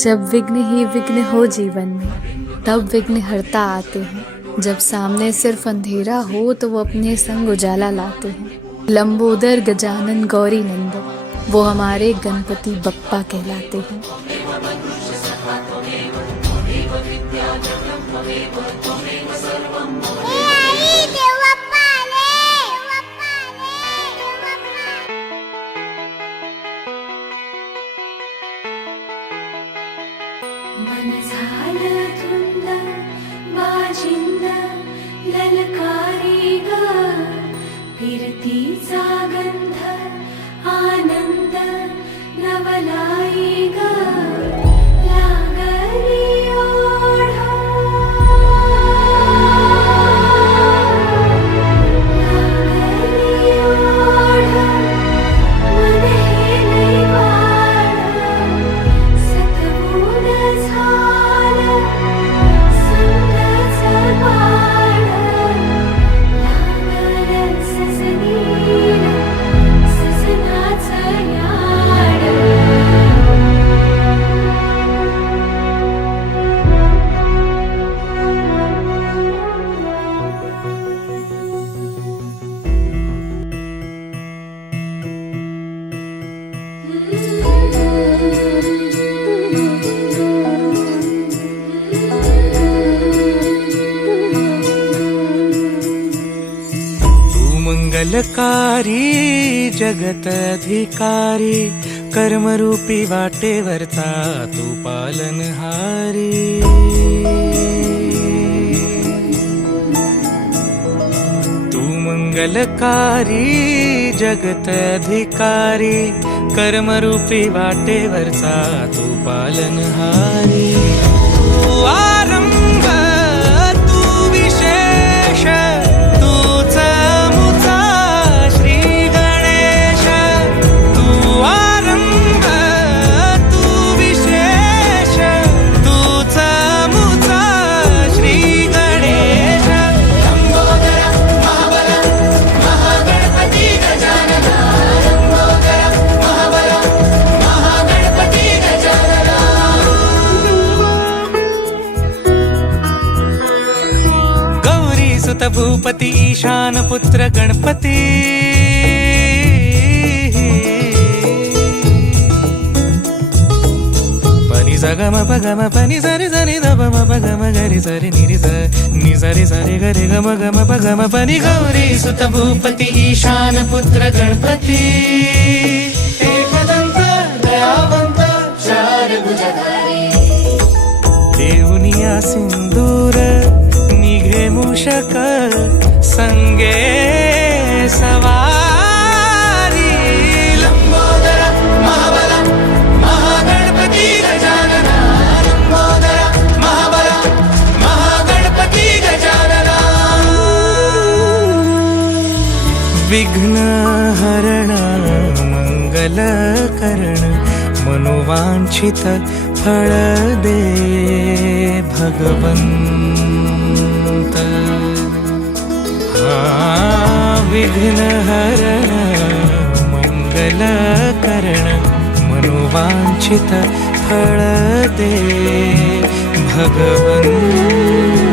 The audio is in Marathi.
जब विघ्न ही विघ्न हो जीवन में, तब विघ्न हरता आते हैं। जब सामने सिर्फ अंधेरा हो तो वो अपने संग उजाला लाते हैं। लंबोदर गजानन गौरी नंदन, वो हमारे गणपति बप्पा कहलाते हैं। मन झालं धुंद बाजिंद ललकारी ग, फिरतीचा गंध आनंद नवलाई ग, लागली ओढ लागली ओढ, मन हे लई वाढ, सतगुण झालं समजाचं पाड, लागलं सजनीला सजनाचं याड. तू मंगलकारी जगत अधिकारी, कर्मरूपी वाटेवरचा तू पालनहारी. तू मंगलकारी जगत अधिकारी, कर्मरूपी वाटेवरचा तू पालनहारी. तू आरंभ तू विशेष, तूच मुचा श्री गणेश. तू आरंभ तू विशेष, तूच मुचा श्री गणेश. लंबोदर महाबल महागणपती गजानना, लंबोदर महाबल महागणपती गजानना. गौरी सुत भूपती ईशान पुत्र गणपती. पनि सगम पगम पनि सरि सरि ध म पगम गरि सरि निरि स नि सरि सरि गरि गम गम पगम पनि. गौरी सुत भूपती ईशान पुत्र गणपती. एकदंत दयावंत चार भुजधारी, देऊनिया सिंदूर निघे मूषक, संगे सवारी. लंबोदर महाबल महागणपती गजानना, लंबोदर महाबल महागणपती गजानना. विघ्न हरण मंगल करण, मनोवांछित फळ दे भगवंत. विघ्न हरण मंगल करण, मनोवांछित फळ दे भगवंत.